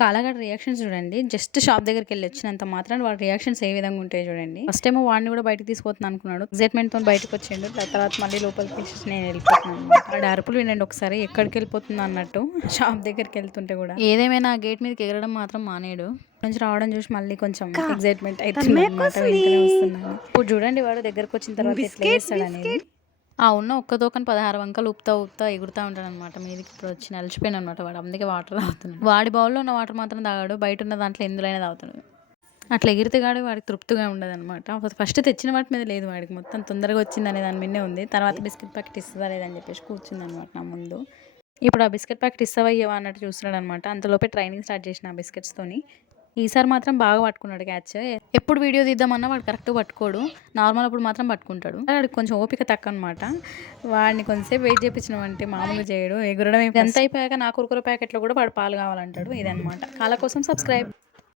కాలగాడి reactions చూడండి. Just shop దగ్గరికెళ్ళి వచ్చినంత మాత్రాన వాడి రియాక్షన్స్ ఏ విధంగా ఉంటాయో చూడండి. ఫస్ట్ ఏమో వాడిని కూడా బయటికి తీసుకుపోతున్నా అనుకున్నాడు. ఎక్సైట్‌మెంట్‌తోని బయటకొచ్చిండు. తర్వాత మళ్ళీ లోపలికి తీసేసి నేను వెళ్ళిపోతున్నాను అనమాట. వాడి అరుపులు వినండి ఒకసారి ఎక్కడికెళ్ళిపోతుందో అన్నట్టు షాప్ దగ్గరికెళ్తుంటే కూడా. ఏదేమైనా ఆ గేట్ మీదకి ఎగరడం మాత్రం మానేయడు. నుంచి రావడం చూసి మళ్ళీ కొంచెం ఎక్సైట్‌మెంట్ అయితుందనమాట. వెంటనే వస్తున్నాను. ఇప్పుడు చూడండి వాడు దగ్గరకొచ్చిన తర్వాత ఎట్లా చేస్తాడనేది. ఆ ఉన్న ఒక్క తోకని 16 వంకలు ఊపుతా ఊపుతా ఎగురుతా ఉంటాడనమాట మీదకి. ఇప్పుడు వచ్చి అలసిపోయాడనమాట వాడు. అందుకే వాటర్ తాగుతున్నాడు. వాడి బౌల్‌లో ఉన్న వాటర్ మాత్రం తాగాడు. బయట ఉన్న దాంట్లో ఎందులోనైనా తాగుతాడు. అట్లా ఎగిరితే గాడు వాడికి తృప్తిగా ఉండదనమాట. ఫస్ట్ తెచ్చిన వాటి మీద లేదు వాడికి. మొత్తం తొందరగా వచ్చిందనే దాని మీదనే ఉంది. తర్వాత బిస్కెట్ ప్యాకెట్ ఇస్తదా లేదా అని చెప్పేసి కూర్చుందనమాట నా ముందు. ఇప్పుడు ఆ బిస్కెట్ ప్యాకెట్ ఇస్తావా ఇయ్యవా అన్నట్టు చూస్తున్నాడనమాట. అంతలోపే ట్రైనింగ్ స్టార్ట్ చేసిన ఆ బిస్కెట్స్‌తోని. ఈసారి మాత్రం బాగా పట్టుకున్నాడు క్యాచ్. ఎప్పుడు వీడియో తీద్దామన్నా వాడు కరెక్ట్‌గా పట్టుకోడు. నార్మల్ అప్పుడు మాత్రం పట్టుకుంటాడు. వాడికి కొంచెం ఓపిక తక్కువనమాట. వాడిని కొంచెంసేపు వెయిట్ చేపించినామంటే మామూలుగా చేయడు. ఎగురడం ఇదంతా అయిపోయాక నా కుర్కురే ప్యాకెట్‌లో కూడా వాడు పాలు కావాలంటాడు. ఇదనమాట. కాల కోసం సబ్స్క్రైబ్.